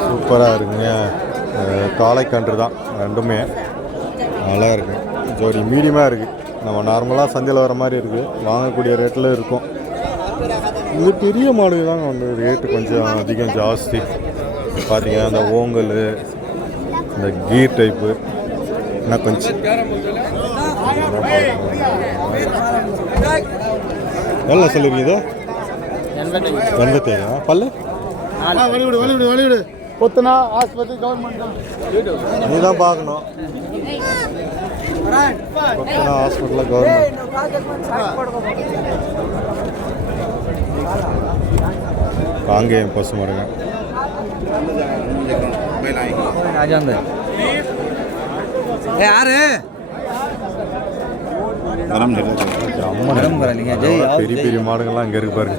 சூப்பராக இருக்குங்க. அஹ் காளைக்கன்று தான் ரெண்டுமே. நல்லா இருக்கு. ஜோடி மீடியமாக இருக்குது நம்ம நார்மலாக சந்தையில் வர மாதிரி இருக்குது வாங்கக்கூடிய ரேட்டில் இருக்கும். இது பெரிய மாடு தாங்க வந்து ரேட்டு கொஞ்சம் அதிகம் ஜாஸ்தி. பார்த்தீங்கன்னா அந்த ஓங்கல் இந்த கீர் டைப்பு என்ன கொஞ்சம். நல்லா சொல்லுவீங்க இதோ. எண்பத்தேழா பல்லு? வழிவிடு வழிவிடு வழிவிடு. பொத்துனா ஆஸ்பத்திரி கவர்மெண்ட் நீ தான் பார்க்கணும். பக்கத்தில் ஹாஸ்பிட்டலில் கவர்மெண்ட் காங்கேயம் பசு மாடுங்க யாரு? பெரிய பெரிய மாடுங்கள்லாம் இங்கே இருக்கு பாருங்க.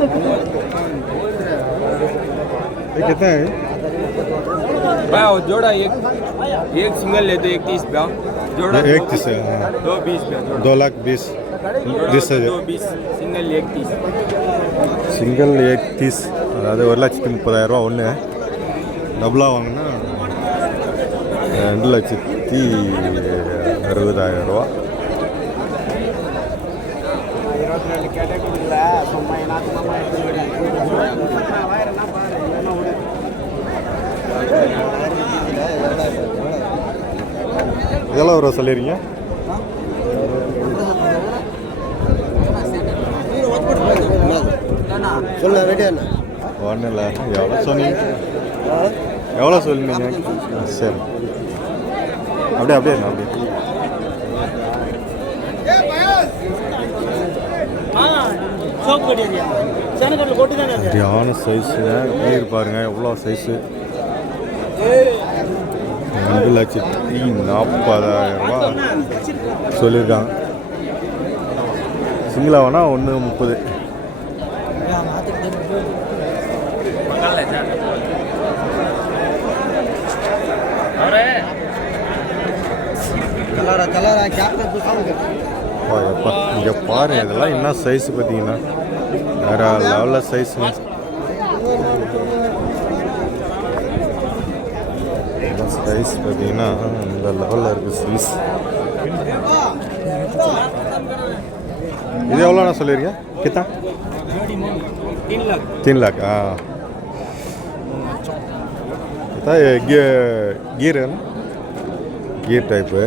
இருக்கு ये कितना है भैया वो जोड़ा एक एक सिंगल ले तो एक तीस भैया जोड़ा ये एक तीस है हाँ। दो बीस भैया जोड़ा दो लाख बीस बीस दो हजार बीस सिंगल एक तीस சிங்கிள் எக்தீஸ் அதாவது ஒரு லட்சத்தி முப்பதாயிரரூவா ஒன்று டபுளாக வாங்கினா ரெண்டு லட்சத்தி அறுபதாயிரம் ரூபா இதெல்லாம் ஒரு சொல்லிடுங்க சொல்ல ரெடியா ஒன்றும் இல்லை. எவ்வளோ சொன்னீங்க? எவ்வளோ சொல்லுங்க சரி. அப்படியே அப்படியே அப்படியே. சரியான கீர் பாருங்க எவ்வளோ சைஸு ரெண்டு லட்சத்தி நாற்பதாயிரம் ரூபா சொல்லியிருக்காங்க. சிங்கிளா வேணா ஒன்று முப்பது இங்கே பாரு இதெல்லாம் என்ன சைஸ் பார்த்தீங்கன்னா வேற லெவலில் சைஸுங்க ப்ரைஸ் பார்த்தீங்கன்னா இந்த லெவலில் இருக்குது ஸ்வீஸ் இது எவ்வளோ நான் சொல்லியிருக்கேன் கித்தா? தீன் லாக். ஆ. கித்தா கீ கீர் கீர் டைப்பு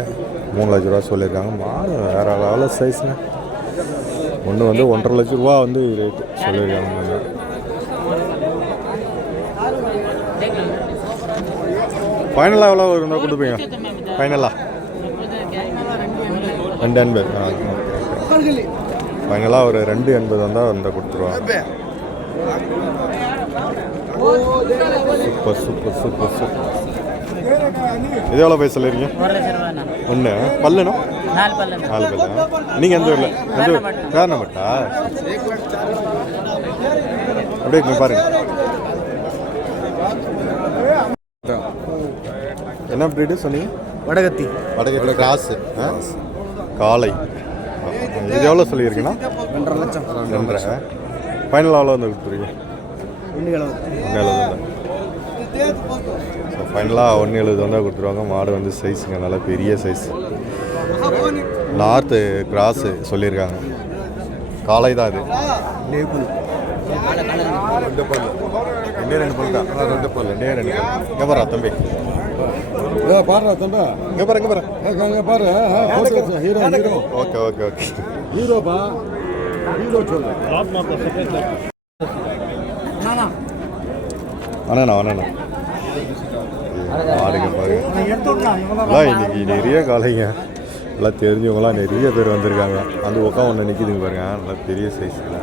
மூணு லட்ச ரூபா சொல்லியிருக்காங்க. மாடு வேறு லெவலில் சைஸ்ண்ணே ஒன்று வந்து ஒன்றரை லட்ச ரூபா வந்து ரேட்டு சொல்லியிருக்காங்க. ஃபைனலாக எவ்வளோ இருந்தால் கொடுப்பீங்க? ஃபைனலாக ரெண்டு எண்பது. ஆ ஃபைனலாக ஒரு ரெண்டு எண்பது வந்தால் இருந்தால் கொடுத்துருவாங்க. சூப்பர் சூப்பர் சூப்பர் சூப்பர் இது எவ்வளோ போய் சொல்லிருக்கீங்க? ஒன்று பல்லுனா நாலு பல்லு. நீங்கள் எந்த ஊரில்? எந்த ஊர்? காரணப்பட்டா அப்படியே பாருங்கள் பாருங்க என்ன ப்ரீடு சொன்னீங்க? வடகத்தி. வடகை கிராஸு காளை. இது எவ்வளோ சொல்லியிருக்கீங்கன்னா ரெண்டரை லட்சம். ரெண்டரை. ஃபைனல் எவ்வளோ வந்து கொடுத்துருக்கீங்க? ஒன்று எழுபது ஸோ ஃபைனலாக ஒன்று எழுபது வந்தால் கொடுத்துருவாங்க. மாடு வந்து சைஸுங்க நல்லா பெரிய சைஸ் நார்த்து கிராஸு சொல்லியிருக்காங்க. காலை தான் இது. ரெண்டு பல்லு ரெண்டே ரெண்டு பல்லு தான். ரெண்டு பல்லு ரெண்டே ரெண்டு பல்லு தம்பி? பாரு தம்பா. இங்கே பாரு இங்கே பாரு. அங்கே பாரு. Hero hero okay okay okay. ஹீரோப்பா hero சொல்லு. அண்ணா. அண்ணா மாடுங்க பாருங்க எல்லாம் இன்னைக்கு நிறைய காலைங்க. எல்லாம் தெரிஞ்சவங்களாம் நிறைய பேர் வந்திருக்காங்க. அந்த பக்கம் ஒன்று நிற்கிதுங்க பாருங்க. நல்லா பெரிய சைஸில்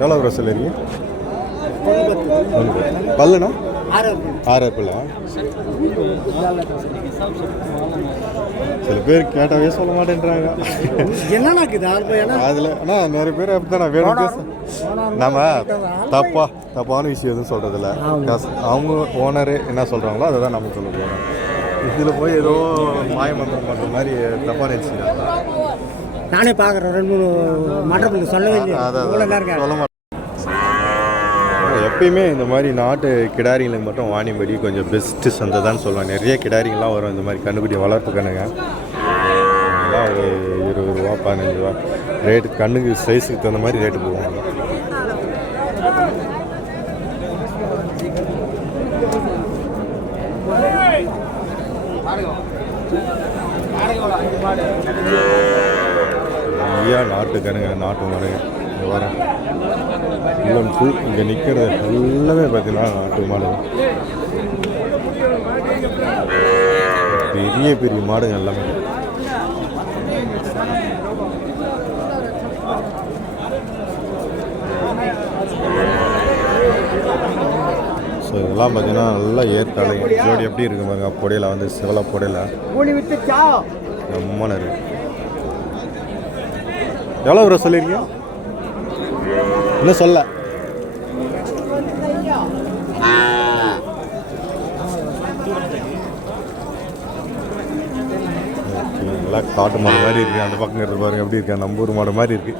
எவ்வளோ ப்ரோ சொல்லிருக்கீங்க ஒன்று பல்லுண்ணா ஆறு ஆப்பிளா சில பேர் கேட்டாவே சொல்ல மாட்டேன்றாங்க. அதில் அண்ணா நிறைய பேர் அப்படிதான் வேணும் பேச நம்ம தப்பா தப்பான விஷயம் எதுவும் சொல்கிறதில்ல அவங்க ஓனரு என்ன சொல்கிறாங்களோ அதை தான் நம்ம சொல்ல போகிறோம் இதில் போய் ஏதோ மாயமந்திரம் பண்ணுற மாதிரி தப்பாக நினச்சிக்கிறாங்க. நானே பார்க்குறேன். ரெண்டு மூணு அதான் இவ்வளோ நேரம் சொல்ல மாட்டேன். எப்பயுமே இந்த மாதிரி நாட்டு கிடாரிங்களுக்கு மட்டும் வாணிபடி கொஞ்சம் பெஸ்ட்டு சந்தை தான் சொல்லுவேன் நிறைய கிடாரிங்கெலாம் வரும் இந்த மாதிரி கண்ணுக்குட்டி வளர்ப்பு கண்ணுங்க. ஒரு இருபது ரூபா பதினஞ்சு ரூபா. ரேட்டு கண்ணுக்கு சைஸுக்கு தகுந்த மாதிரி ரேட்டு போவாங்க ஐயா நாட்டு கணுங்க நாட்டு மாடுங்க இங்க வரேன் அண்ட் ஃபுல் இங்கே நிற்கிறது எல்லாமே பார்த்தீங்கன்னா நாட்டு மாடுங்க பெரிய பெரிய மாடுங்க எல்லாமே. ஸோ இதெல்லாம் பார்த்தீங்கன்னா நல்லா ஏற்காலைங்க ஜோடி எப்படி இருக்கு பாருங்க பொடையில் வந்து சிவலை பொடையில். நம்மன இருக்கு எவ்வளோ ப்ரோ சொல்லியிருக்கீங்க இன்னும் சொல்ல நல்லா காட்டு மாடு மாதிரி இருக்கு அந்த பக்கம் இருக்கு பாருங்க எப்படி இருக்கு நம்ம ஊர் மாடு மாதிரி இருக்கு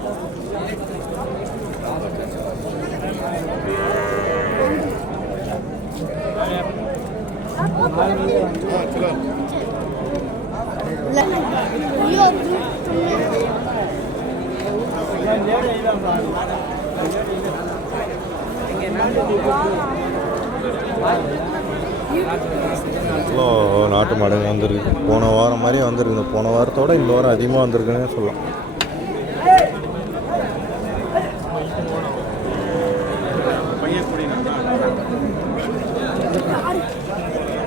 இவ்வளோ நாட்டு மாடுங்க வந்திருக்கு. போன வாரம் மாதிரியே வந்திருக்கு இந்த போன வாரத்தோட இந்த வாரம் அதிகமாக வந்திருக்குன்னு சொல்லலாம்.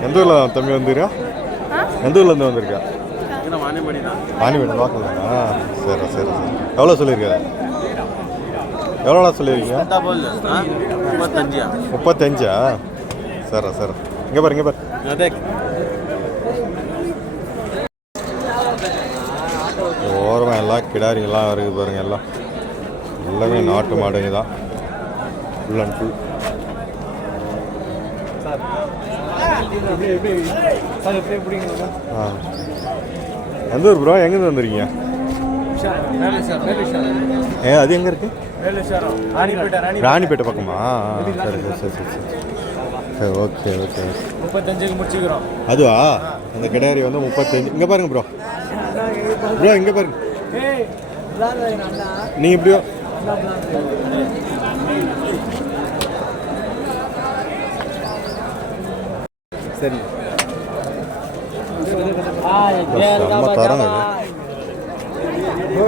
எந்த ஊரில் தம்பி வந்துருக்கா எந்த ஊர்லேருந்து வந்திருக்கா வாணிபேட்டை பார்க்கலாங்களா சரி சரி சரி. எவ்வளோ சொல்லியிருக்காரு எவ்வளோடா சொல்லியிருக்கீங்க முப்பத்தஞ்சா சரி சரி இங்கே பாரு இங்கே பாரு ஓரமாக எல்லாம் கிடாரிங்கெல்லாம் இருக்குது பாருங்க எல்லாம் எல்லாமே நாட்டு மாடுங்க தான் ஃபுல் அண்ட் ஃபுல் ஆ எந்த ஊர் ப்ரோ எங்கேருந்து வந்துருக்கீங்க ஏ அது எங்கே இருக்கு? ராணிப்பேட்டை பக்கமா? சரி சரி சரி சரி சரி. சரி ஓகே ஓகே முப்பத்தஞ்சுக்கு முடிச்சுக்கிறோம். அதுவா? அந்த கிடாரி வந்து முப்பத்தஞ்சு. இங்கே பாருங்க ப்ரோ ப்ரோ இங்கே பாருங்க. நீங்கள் எப்படியோ சரி. செம்ம தரம் இது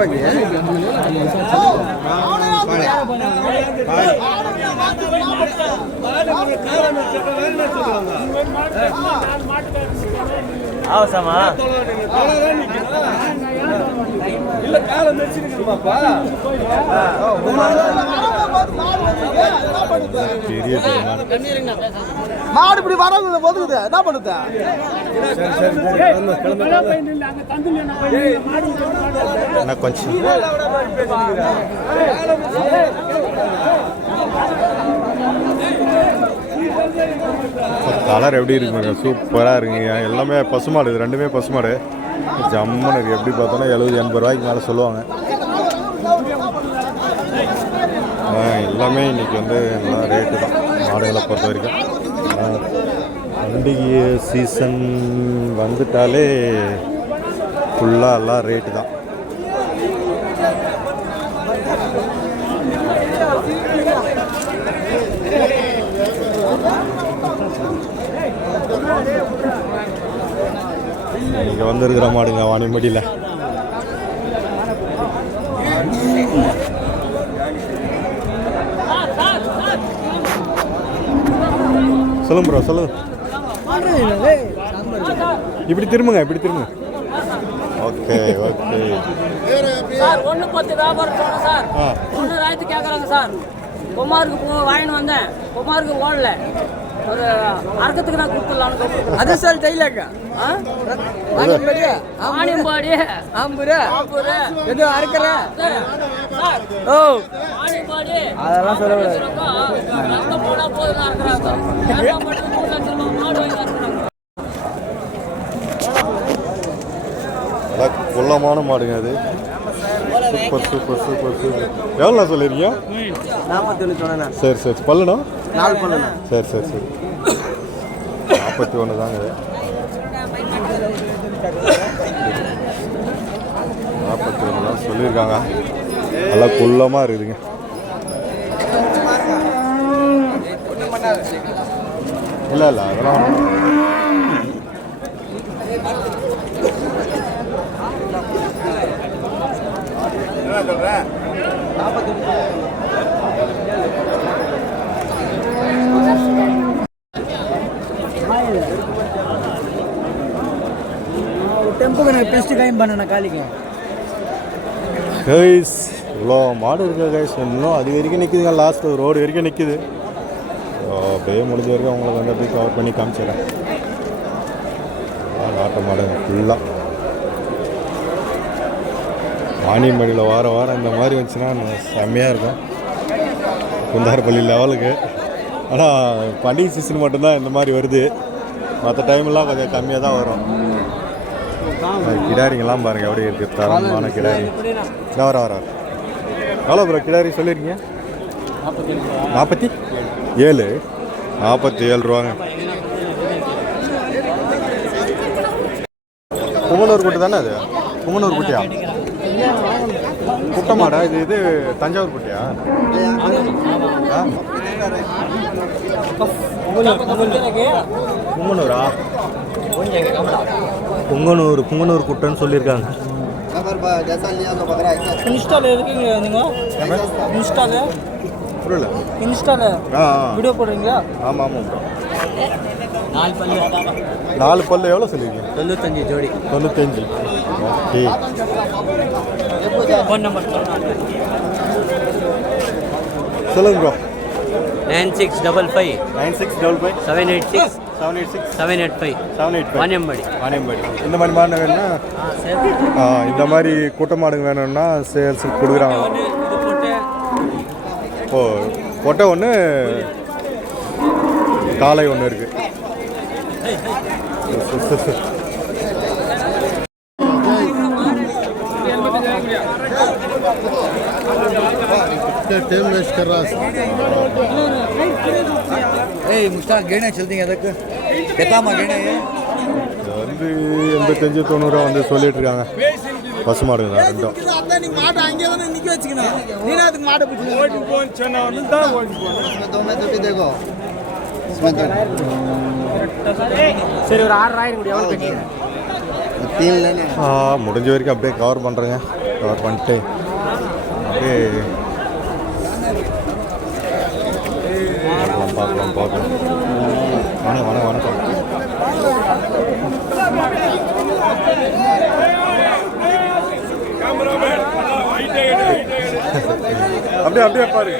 அவசமா இல்ல காலம் நடிச்சிருக்குமாப்பா பெரிய பெரிய மாடு. இப்படி வரல ஒதுக்குது என்ன பண்ணுது? என்ன கொஞ்சம்? கலர் எப்படி இருக்குங்க சூப்பராக இருக்குங்க. எல்லாமே பசுமாடு. இது ரெண்டுமே பசுமாடு. ஜம்முன்னு இருக்கு. எப்படி பார்த்தோன்னா எழுபது எண்பது ரூபாய்க்கு மேலே சொல்லுவாங்க. எல்லாமே இன்னைக்கு வந்து எல்லாம் ரேட்டு தான். மாடுகளை பொறுத்த வரைக்கும். பண்டிகை சீசன் வந்துட்டாலே ஃபுல்லாக எல்லாம் ரேட்டு தான். இங்கே வந்துருக்கிற மாடுங்க வாணிமடியில். சொல்லுங்க ப்ரோ சொல்லுங்க. இப்படி திரும்புங்க இப்படி திரும்புங்க. Okay okay. சார் ஒன்று பத்து வியாபாரம் சொன்னோம் சார். ஒன்று ராய்த்து கேட்குறாங்க சார். குமாருக்கு போ வாங்கிட்டு வந்தேன். குமாருக்கு ஓடல. ஒரு அறக்கத்துக்கு நான் கொடுத்துடலான்னு அது சார் டைலாக் ஆ? வாணியம்பாடி வாணியம்பாடி ஆம்புரு. ஆம்பூர். எது அறுக்கிற ஓ. வாணியம்பாடி அதெல்லாம் சொல்லக்கூடாது. ரத்தம் போனா போதும்னு அறுக்குறாங்க. ரத்தம் மட்டும் மூணு லட்சம் ரூபாய் மாடு வாங்கி அறுக்குறாங்க. நல்லா குள்ளமான மாடுங்க அது. சூப்பர் சூப்பர் சூப்பர் சூப்பர் எவ்வளோ சொன்னேன் சரி சரி. பல்லுண்ணா? நாலு சரி சரி சரி. நாற்பத்தி ஒன்று தாங்க. நாற்பத்தி ஒன்று தான் சொல்லியிருக்காங்க. நல்லா குள்ளமாக இருக்குதுங்க. இல்லை இல்லை அதெல்லாம் என்ன சொல்ற டெம்புக்கு நான் பெஸ்ட்டு கைஸ் இவ்வளோ மாடு இருக்கா கைஸ் இன்னும் அது வரைக்கும் நிற்குதுங்க லாஸ்ட் ரோடு வரைக்கும் நிற்குது அப்படியே முடிஞ்ச வரைக்கும் அவங்களுக்கு வந்து அப்படியே கவர் பண்ணி காமிச்சிடறேன். ஆட்டம் மாடுங்க ஃபுல்லாக வாணியம்படியில் வாரம் வாரம் இந்த மாதிரி வந்துச்சுன்னா செம்மையாக இருக்கும். குந்தாரப்பள்ளி லெவலுக்கு ஆனால் பண்டிகை சீசன் மட்டும்தான் இந்த மாதிரி வருது. மற்ற டைம்லாம் கொஞ்சம் கம்மியாக தான் வரும். கிடாரிங்கெல்லாம் பாருங்கள் எப்படி இருக்குது தரமான கிடாரி. நான் வர வர எவ்வளோ ப்ரோ கிடாரி சொல்லியிருக்கீங்க நாற்பத்தி? ஏழு. நாற்பத்தி ஏழு ரூபாங்க. புங்கனூர் குட்டி தானே அது? புங்கனூர் குட்டியா? குட்டை மாடா இது இது தஞ்சாவூர் குட்டியா? புங்கனூரா புங்கனூர் புங்கனூர் குட்டைன்னு சொல்லியிருக்காங்க. இன்ஸ்டால இருக்கீங்க நீங்க இன்ஸ்டால? புரியல. இன்ஸ்டால. வீடியோ போடுறீங்களா? ஆமாம் ஆமாம். நாலு பல்லு நாலு பல்லு எவ்வளோ சொல்லுவீங்க தொண்ணூத்தஞ்சு ஜோடி. தொண்ணூத்தஞ்சு. ஓகே. சொல்லுங்க. Bro nine six double five nine six double five seven eight six seven eight six seven eight five seven eight Vaniyambadi Vaniyambadi இந்த மாதிரி மாடு வேணும்னா இந்த மாதிரி கூட்ட மாடுங்க வேணும்னா சேல்ஸ் கொடுக்குறாங்க. ஓ கொட்டை ஒன்று காலை ஒன்று இருக்குது टाइम वेस्ट कर ஏய் முஸ்தா கேணே சொல்றீங்க அதுக்கு எத்தாமா கேணே வந்து எண்பத்தஞ்சு தொண்ணூறுவா வந்து சொல்லிட்டு இருக்காங்க பசு மாடுங்க ரெண்டும். நீங்க மாட்டை அங்கே வச்சுக்கணும். மாட்டை பிடிச்சி சரி ஒரு ஆறு ஆயிரம் கூட எவ்வளோ கட்டி ஆ, முடிஞ்ச வரைக்கும் அப்படியே கவர் பண்ணுறேங்க கவர் பண்ணிட்டு அப்படியே பார்க்கலாம் பார்க்கலாம் பார்க்கலாம். வணக்கம் வணக்கம் வணக்கம் அப்படியே அப்படியே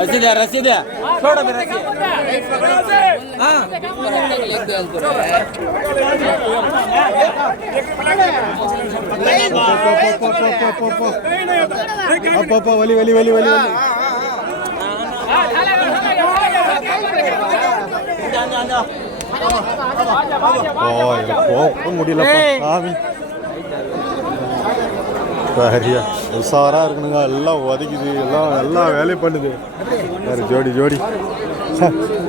ரசீதா ரசீதா. சோட அப்பா வலி வலி வலி வலி வலி முடியல சரியா உசாராக இருக்கணுங்க. எல்லாம் உதைக்குது. எல்லாம் எல்லாம் வேலையும் பண்ணுது. வேறு ஜோடி ஜோடி.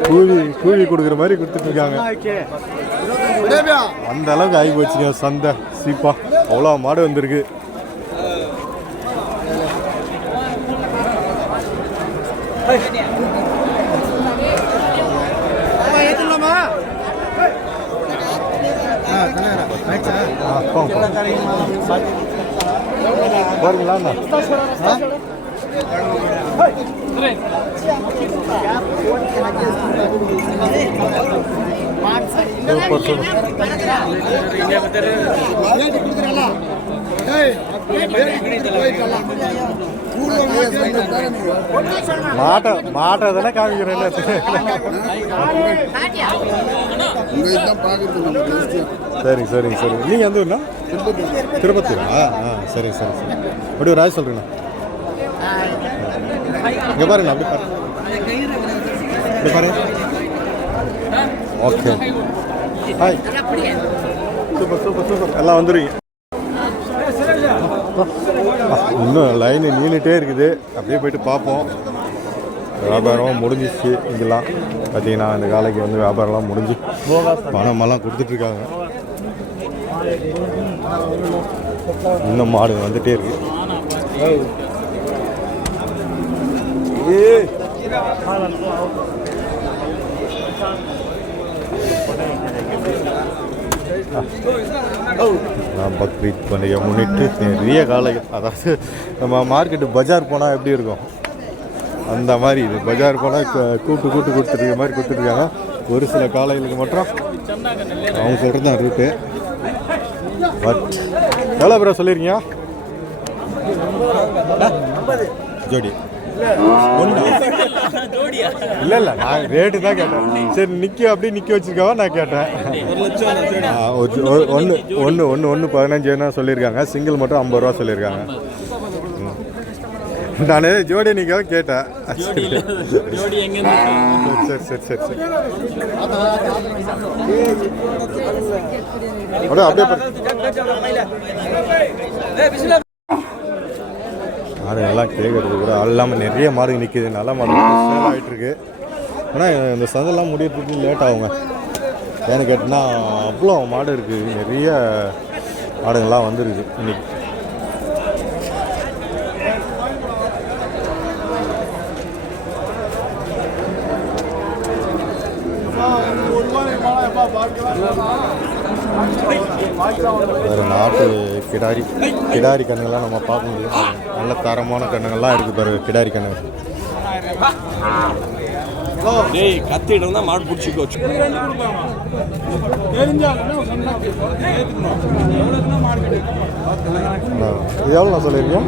கூலி கூலி கொடுக்குற மாதிரி கொடுத்துட்ருக்காங்க. அந்த அளவுக்கு ஆகி போச்சுங்க சந்தை. சீப்பா அவ்வளோ மாடு வந்திருக்கு. அப்பா. போறீங்களா சூப்பர் சூப்பர் மாட்டை மாட்டை தானே காமிக்கிறேன் சரிங்க சரிங்க சரி நீங்கள் எந்த ஊர்ண்ணா? திருப்பத்தூரா? ஆ சரி சரி சரி. அப்படி ஒரு ஆய் சொல்கிறேண்ணா இங்கே பாருங்க அப்படி பாருங்க. இப்படி பாருங்க. Okay. Hi super super super எல்லாம் வந்துடுவீங்க இன்னும் லைனு நீண்டுட்டே இருக்குது. அப்படியே போயிட்டு பார்ப்போம். வியாபாரம் முடிஞ்சிச்சு இங்கெல்லாம். பார்த்தீங்கன்னா இந்த காலைக்கு வந்து வியாபாரம்லாம் முடிஞ்சு பணமெல்லாம் கொடுத்துட்ருக்காங்க. இன்னும் மாடு வந்துகிட்டே இருக்கு. ஏ நான் பக்ரீத் பண்டிகை முன்னிட்டு நிறைய காளைகள் அதாவது நம்ம மார்க்கெட்டு பஜார் போனால் எப்படி இருக்கும்? அந்த மாதிரி இது. பஜார் போனால் கூட்டு கூட்டு கொடுத்துருக்க மாதிரி கொடுத்துருக்காங்க. ஒரு சில காளைகளுக்கு மட்டும் அவங்க சொல்கிறது தான் ரூட்டு பட் எவ்வளோ ப்ரோ சொல்லியிருக்கீங்க ஜோடி. இல்லை இல்லை. நான் ரேட்டு தான் கேட்டேன். சரி நிற்க அப்படியே நிற்க வச்சிருக்காவா நான் கேட்டேன். ஒன்று ஒன்று ஒன்று ஒன்று பதினஞ்சுன்னா சொல்லியிருக்காங்க. சிங்கிள் மட்டும் ஐம்பது ரூபா சொல்லியிருக்காங்க. நான் ஜோடி நிற்க கேட்டேன். சரி சரி சரி சரி அப்படியே அப்படியே பாரு. மாடு கேட்கறது கூட ஆள் இல்லாமல் நிறைய மாடு நிற்கிது நல்ல மாடு சேல் ஆகிட்டு இருக்கு ஆனால் இந்த சந்தெல்லாம் முடியறதுக்கு லேட் ஆகுங்க. ஏன்னு கேட்டிங்கன்னா அவ்வளோ மாடு இருக்குது நிறைய மாடுங்கள்லாம் வந்துருக்குது. இன்னைக்கு வேறு நாட்டு கிடாரி கிடாரி கண்ணுங்கள்லாம் நம்ம பார்க்க முடியும். நல்ல தரமான கண்ணுங்கள்லாம் இருக்குது பாரு கிடாரி கண்ணுங்க டேய் இருந்தா மாடு பிடிச்சிக்கோ. ஆ, இது எவ்வளோ நான் சொல்லியிருக்கேன்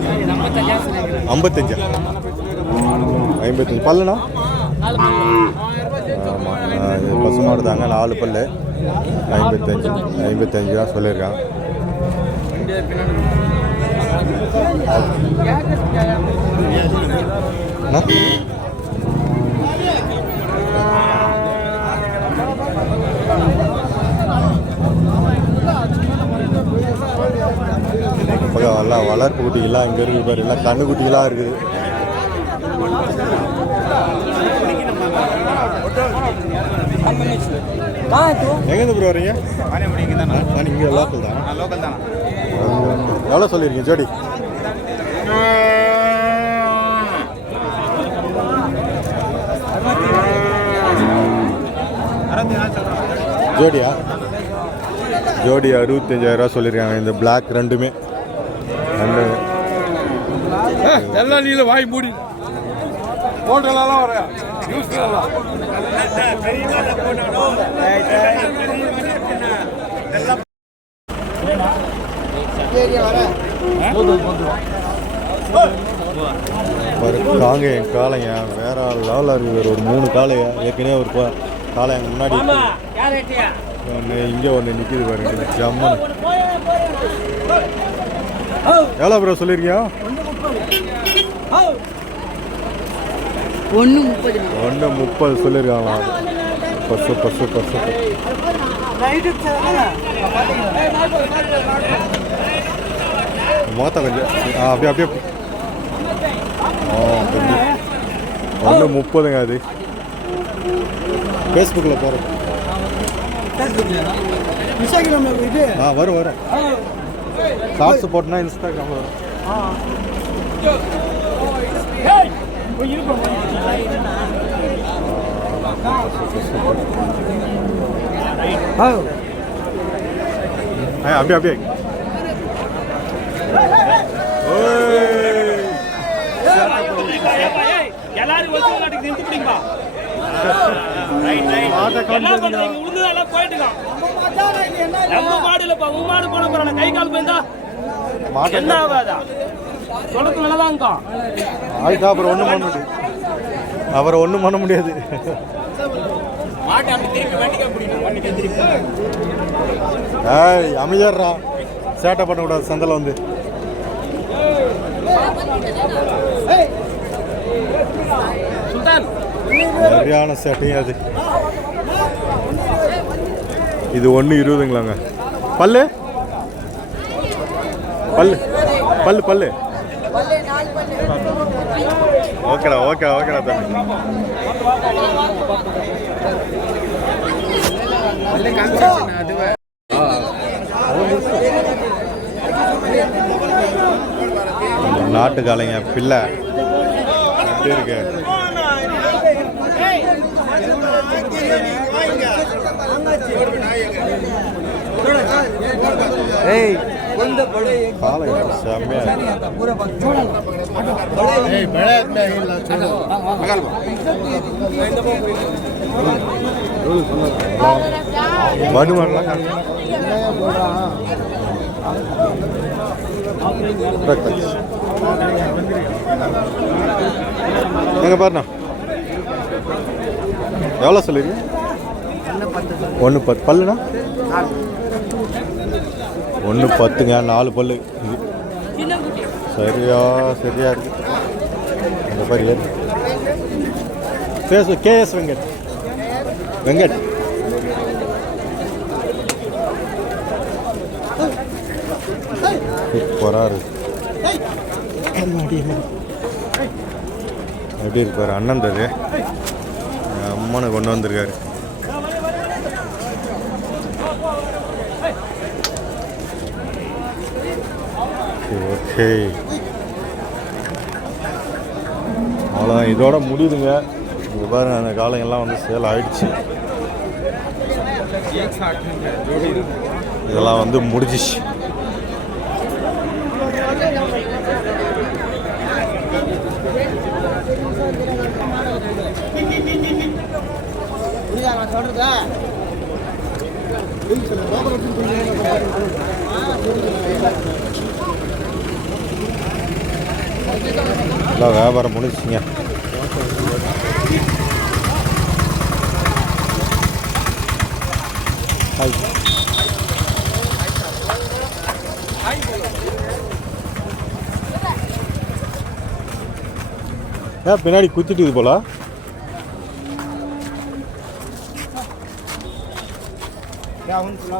ஐம்பத்தஞ்சா? ஐம்பத்தஞ்சு. பல்லுண்ணா? ஆமாம் இது பசுமாடு தாங்க நாலு பல்லு. ஐம்பத்தஞ்சு ஐம்பத்தஞ்சு தான் சொல்லியிருக்கான். எல்லாம் வளர்ப்பு குட்டிகள்லாம் இங்கே இருக்குது பாரு. எல்லாம் கண்ணு குட்டிகளாக இருக்குது. எங்கேருந்து ப்ரோ வரீங்க? நான் இங்கே லோக்கல் தான்? லோக்கல் தானா எவ்வளோ சொல்லியிருக்கீங்க ஜோடி. ஜோடியா? ஜோடி அறுபத்தஞ்சாயிரம் ரூபா சொல்லியிருக்காங்க இந்த பிளாக் ரெண்டுமே. ரெண்டு எல்லாம் நீல வாய் மூடி. போட்டெல்லாம் வர காங்க என் காளைங்க. வேற லெவலில் இருக்குது ஒரு மூணு காளைங்க. ஏற்கனவே ஒரு காளை எங்கள் முன்னாடி ஒன்று இங்கே ஒன்று நிற்கிது பாருங்க. ஜம்மன். எவ்வளோ ப்ரோ சொல்லியிருக்கியா ஒன்று முப்பது. ஒன்று முப்பது சொல்லியிருக்காங்களா சூப்பர் சூப்பர் சூப்பர் சூப்பர் முகத்த கொஞ்சம். அப்படியே அப்படியே ஒன்று முப்பதுங்க அது ஃபேஸ்புக்கில் போகிறோம் இன்ஸ்டாகிராம் இது? ஆ வரும் வரும். ஷார்ட்ஸ் போட்டோன்னா இன்ஸ்டாகிராம் வரும். ஆ. அப்படியே அப்படியே எல்லாரும் வச்சு நாட்டுக்கு நின்று பிடிப்பா என்ன பண்றீங்க உளுந்து எல்லாம் போயிட்டுக்கான் நம்ம மாடு இல்லப்பா உன் மாடு போன போறான கை கால் போயிருந்தா என்ன ஆகாதா? சொல்றது நல்லதான் இருக்கும் ஆயிட்டா அப்புறம் ஒன்றும் பண்ண முடியாது. அப்புறம் ஒன்றும் பண்ண முடியாது. ஏய் அமைதியாடுறா சேட்டை பண்ணக்கூடாது சந்தையில் வந்து. சரியான சேட்டையும் அது. இது ஒன்று இருபதுங்களாங்க. பல்லு? பல்லு. பல்லு பல்லு. ஓகேடா ஓகே ஓகேடா தம்பி. நாட்டுக்காலைங்க பிள்ளை. எப்படி இருக்கு. ஏய் கொஞ்சம் படு எங்கே எங்க பாருண்ணா? எவ்வளோ சொல்லுறீங்க ஒன்று பத்து. பல்லுண்ணா? ஒன்று பத்துங்க நாலு பல்லு. சரியா சரியா இருக்கு. அந்த மாதிரி ஏறு. பேசு கேஎஸ் வெங்கட். வெங்கட். சூப்பராக எப்படி இருப்பார் அண்ணன் தது அம்மனை கொண்டு வந்திருக்காரு. ஓகே. அவ்வளோதான் இதோட முடியுதுங்க. இங்கே பாருங்க அந்த காலைங்கெல்லாம் வந்து சேல் ஆயிடுச்சு. இதெல்லாம் வந்து முடிஞ்சிச்சு. புரியுதா நான் சொல்றது எல்லாம் வியாபாரம் முடிஞ்சுங்க ஹாய் ஏன் பின்னாடி குத்திட்டு இது போல சொன்னா